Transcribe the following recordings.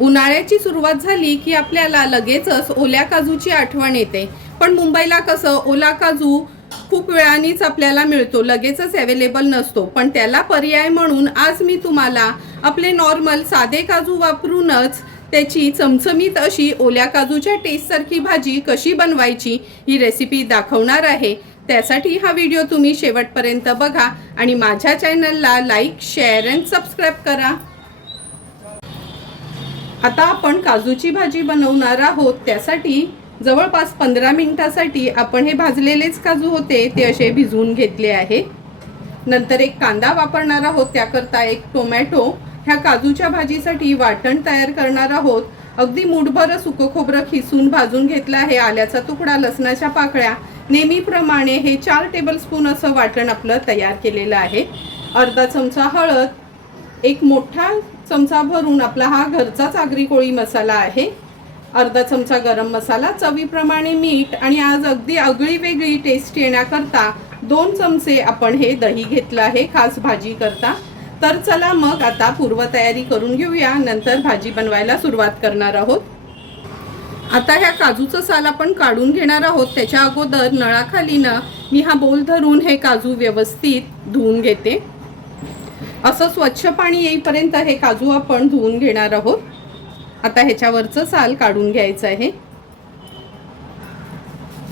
उन्हाळ्याची सुरुवात झाली की आपल्याला लगेचच ओल्या काजूची आठवण येते. पण मुंबईला कसं ओला काजू खूप वेळानेच आपल्याला मिळतो, लगेचच अवेलेबल नसतो. पण त्याला पर्याय म्हणून आज मी तुम्हाला आपले नॉर्मल साधे काजू वापरूनच त्याची चमचमीत अशी ओल्या काजूच्या टेस्टसारखी भाजी कशी बनवायची ही रेसिपी दाखवणार आहे. त्यासाठी हा व्हिडिओ तुम्ही शेवटपर्यंत बघा आणि माझ्या चॅनलला लाईक, शेअर अँड सबस्क्राईब करा. आता आपण काजूची भाजी बनवणार आहोत. त्यासाठी जवळपास 15 मिनिटासाठी आपण हे भाजलेलेच काजू होते ते असे भिजवून घेतले आहे. नंतर एक कांदा वापरणार आहोत, त्याकरता एक टोमॅटो. ह्या काजूच्या भाजीसाठी वाटण तयार करणार आहोत. अगदी मूठभर सुकं खोबरं खिसून भाजून घेतलं आहे. आल्याचा तुकडा, लसणाच्या पाकळ्या. नेहमीप्रमाणे हे 4 टेबलस्पून असं वाटण आपलं तयार केलेलं आहे. अर्धा चमचा हळद, एक मोठा चमचा भरून आपला हा घरचाच आगरी कोळी मसाला आहे. अर्धा चमचा गरम मसाला, चवीप्रमाणे मीठ आणि आज अगदी आगळी वेगळी टेस्ट येण्याकरता 2 चमचे आपण हे दही घेतलं आहे खास भाजी करता. तर चला मग आता पूर्वतयारी करून घेऊया, नंतर भाजी बनवायला सुरुवात करणार आहोत. आता ह्या काजूचं साल आपण काढून घेणार आहोत. त्याच्या अगोदर नळाखाली ना मी हा बोल धरून हे काजू व्यवस्थित धुवून घेते. असं स्वच्छ पाणी येईपर्यंत हे काजू आपण धुवून घेणार आहोत. आता ह्याच्यावरचं साल काढून घ्यायचं आहे.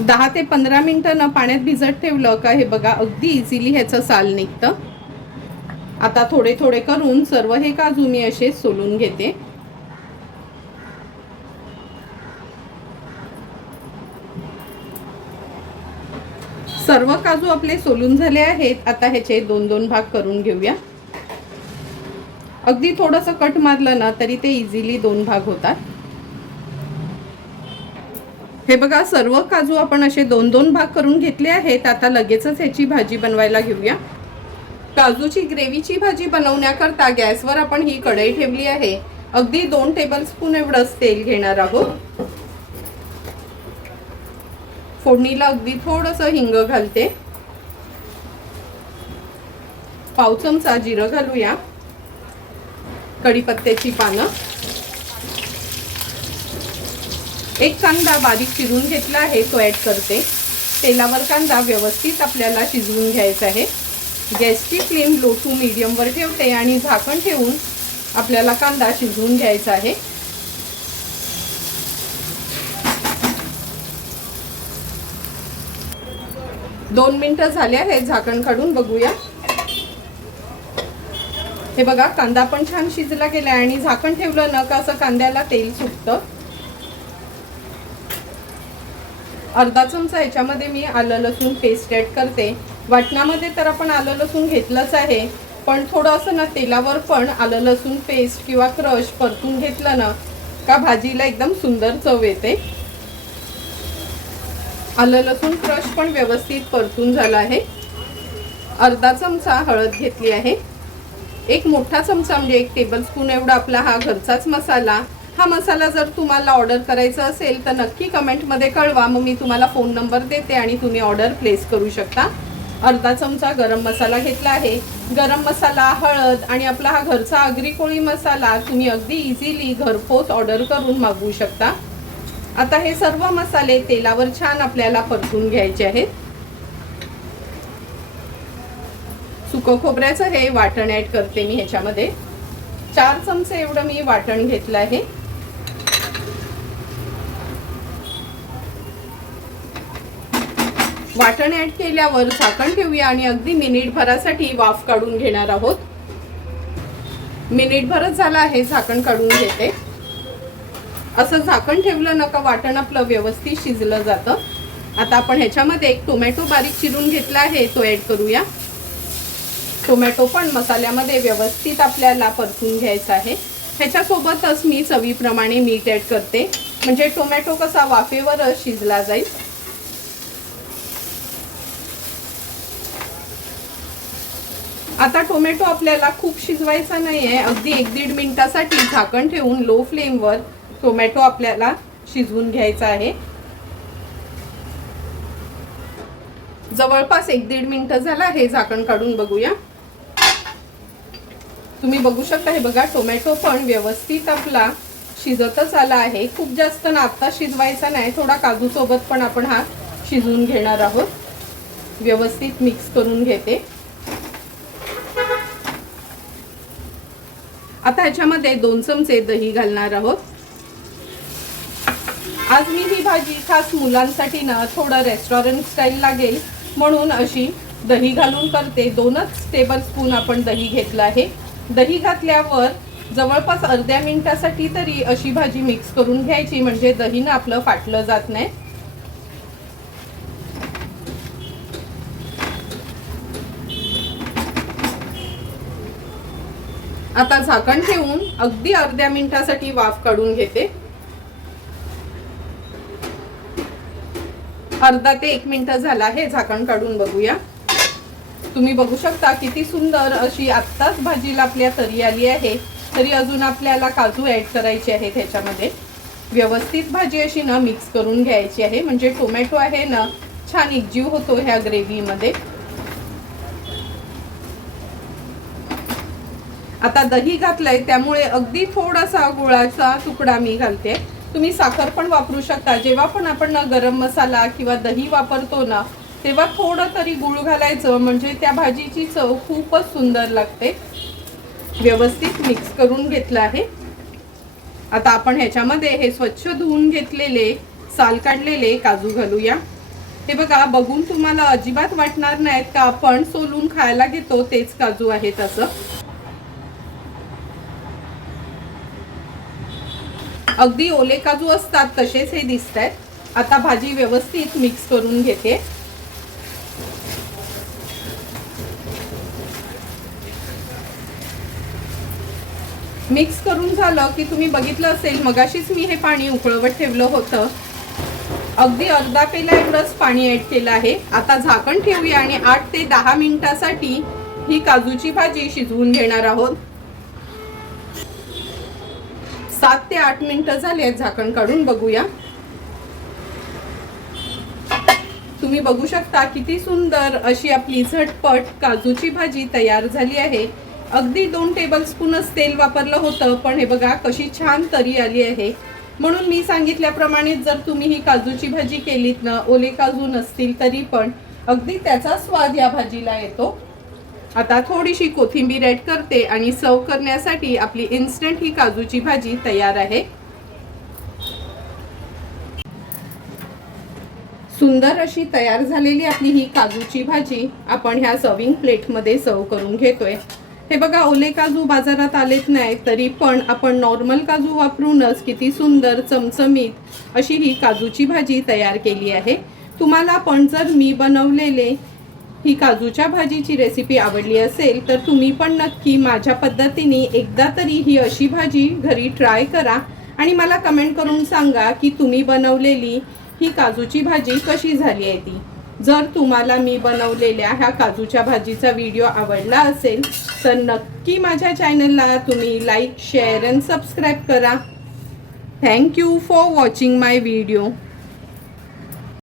10 ते 15 मिनिटं ना पाण्यात भिजत ठेवलं का हे बघा अगदी इझिली ह्याचं साल निघतं. आता थोडे थोडे करून सर्व हे काजू मी असे सोलून घेते. सर्व काजू आपले सोलून झाले आहेत. आता ह्याचे 2-2 भाग करून घेऊया. अगदी थोडंसं कट मारलं ना तरी ते इझिली 2 भाग होतात. हे बघा सर्व काजू आपण असे 2-2 भाग करून घेतले आहेत. आता लगेचच ह्याची भाजी बनवायला घेऊया. काजूची ग्रेव्हीची भाजी बनवण्याकरता गॅसवर आपण ही कढई ठेवली आहे. अगदी 2 टेबलस्पून एवढंच तेल घेणार आहोत. फोडणीला अगदी थोडंसं हिंग घालते. पाव चमचा जिरं घालूया. कढीपत्त्याची पानं. एक कांदा बारीक चिरून घेतला आहे तो ॲड करते. तेलावर कांदा व्यवस्थित आपल्याला शिजवून घ्यायचा आहे. गॅसची फ्लेम लो टू मीडियमवर ठेवते आणि झाकण ठेवून आपल्याला कांदा शिजवून घ्यायचा आहे. दोन मिनिटं झाले आहेत. झाकण काढून बघूया. हे बघा कांदा पण छान शिजला गेला आणि झाकण ठेवलं ना का असं कांद्याला तेल सुटतं. अर्धा चमचा ह्याच्यामध्ये मी आलं लसूण पेस्ट ॲड करते. वाटणामध्ये तर आपण आलं लसूण घेतलंच आहे, पण थोडं असं ना तेलावर पण आलं लसूण पेस्ट किंवा क्रश परतून घेतलं ना का भाजीला एकदम सुंदर चव येते. आलं लसूण क्रश पण व्यवस्थित परतून झालं आहे. अर्धा चमचा हळद घेतली आहे. एक मोठा चमचा म्हणजे 1 टेबलस्पून एवढा आपला हा घरचाच मसाला. हा मसाला जर तुम्हाला ऑर्डर करायचा असेल तर नक्की कमेंटमध्ये कळवा, मग मी तुम्हाला फोन नंबर देते आणि तुम्ही ऑर्डर प्लेस करू शकता. अर्धा चमचा गरम मसाला घेतला आहे. गरम मसाला, हळद आणि आपला हा घरचा आगरी कोळी मसाला तुम्ही अगदी इझिली घरपोच ऑर्डर करून मागवू शकता. आता हे सर्व मसाले तेलावर छान आपल्याला परतून घ्यायचे आहेत. सुकं खोबऱ्याचं हे वाटण ॲड करते मी ह्याच्यामध्ये. 4 चमचे एवढं मी वाटण घेतलं आहे. वाटण ॲड केल्यावर झाकण ठेवूया आणि अगदी मिनिटभरासाठी वाफ काढून घेणार आहोत. मिनिटभरच झालं आहे, झाकण काढून घेते. असं झाकण ठेवलं ना का वाटण आपलं व्यवस्थित शिजलं जातं. आता आपण ह्याच्यामध्ये एक टोमॅटो बारीक चिरून घेतला आहे तो ॲड करूया. टोमॅटो पण मसाल्यामध्ये व्यवस्थित आपल्याला परतून घ्यायचा आहे. ह्याच्यासोबतच मी चवीप्रमाणे मीठ ॲड करते, म्हणजे टोमॅटो कसा वाफेवर शिजला जाईल. आता टोमॅटो आपल्याला खूप शिजवायचा नाही आहे. अगदी 1-1.5 मिनिटासाठी झाकण ठेवून लो फ्लेमवर टोमॅटो आपल्याला शिजवून घ्यायचा आहे. जवळपास 1-1.5 मिनिटं झाला आहे. झाकण काढून बघूया. तुम्ही बघू शकता हे बघा टोमॅटो पण व्यवस्थित आपला शिजतच आला आहे. खूप जास्त ना आत्ता शिजवायचा नाही, थोडा काजू सोबत पण आपण हा शिजवून घेणार आहोत. व्यवस्थित मिक्स करून घेते. आता ह्याच्यामध्ये 2 चमचे दही घालणार आहोत. आज मी ही भाजी खास मुलांसाठी ना थोडं रेस्टॉरंट स्टाईल लागेल म्हणून अशी दही घालून करते. 2च टेबलस्पून आपण दही घेतलं आहे. दही घातल्यावर जवळपास अर्ध्या मिनिटासाठी तरी अशी भाजी मिक्स करून घ्यायची, म्हणजे दहीनं आपलं फाटलं जात नाही. आता झाकण ठेवून अगदी अर्ध्या मिनिटासाठी वाफ काढून घेते. अर्धा ते 1 मिनिट झाला आहे. झाकण काढून बघूया. तुम्ही बघू शकता किती सुंदर अशी आत्ताच भाजीला आपल्या तरी आली आहे. तरी अजून आपल्याला काजू ऍड करायचे आहेत ह्याच्यामध्ये. व्यवस्थित भाजी अशी ना मिक्स करून घ्यायची आहे, म्हणजे टोमॅटो आहे ना छान एकजीव होतो ह्या ग्रेव्हीमध्ये. आता दही घातलंय त्यामुळे अगदी थोडासा गुळाचा तुकडा मी घालते. तुम्ही साखर पण वापरू शकता. जेव्हा पण आपण गरम मसाला किंवा दही वापरतो ना तेव्हा थोडं तरी गुळ घालायचं, म्हणजे त्या भाजीची चव खूपच सुंदर लागते. व्यवस्थित मिक्स करून घेतलं आहे. आता आपण ह्याच्यामध्ये हे स्वच्छ धुवून घेतलेले साल काढलेले काजू घालूया. हे बघा, बघून तुम्हाला अजिबात वाटणार नाहीत का आपण सोलून खायला घेतो तेच काजू आहेत असं. अगदी ओले काजू असतात तसेच हे दिसतात. आता भाजी व्यवस्थित मिक्स करून घेते. मिक्स करून झालं की तुम्ही बघितलं असेल मगाशीच मी हे पाणी उकळवत ठेवलं होतं. अगदी अर्धा पेला एवढंच पाणी ऍड केलं आहे. आता झाकण ठेवूया आणि 8 ते 10 मिनिटासाठी ही काजूची भाजी शिजवून घेणार आहोत. 7 ते 8 मिनिटं झाले. झाकण काढून बघूया. तुम्ही बघू शकता किती सुंदर अशी आपली झटपट काजूची भाजी तयार झाली आहे. अगदी 2 टेबलस्पूनच तेल वापरलं होतं, पण हे बघा कशी छान तरी आली आहे. म्हणून मी सांगितल्याप्रमाणे जर तुम्ही ही काजूची भाजी केलीत ना, ओले काजू नसतील तरी पण अगदी त्याचा स्वाद या भाजीला येतो. आता थोडीशी कोथिंबीर ऍड करते आणि सर्व करण्यासाठी आपली इन्स्टंट ही काजूची भाजी तयार आहे. सुंदर अशी तयार झालेली आपली ही काजूची भाजी आपण ह्या सर्विंग प्लेटमध्ये सर्व करून घेतोय. हे बघा, ओले काजू बाजारात आलेत नाही तरी पण आपण नॉर्मल काजू वापरूनच किती सुंदर चमचमीत अशी ही काजूची भाजी तयार केली आहे. तुम्हाला पण जर मी बनवलेले ही काजूच्या भाजीची रेसिपी आवडली असेल तर तुम्ही पण नक्की माझ्या पद्धतीने एकदा तरी ही अशी भाजी घरी ट्राय करा आणि मला कमेंट करून सांगा की तुम्ही बनवलेली ही काजूची भाजी कशी झाली आहे ती. जर तुम्हाला मी बनवलेल्या ह्या काजूच्या भाजीचा व्हिडिओ आवडला असेल तर नक्की माझ्या चॅनलला तुम्ही लाईक, शेअर अँड सबस्क्राईब करा. Thank you for watching my video.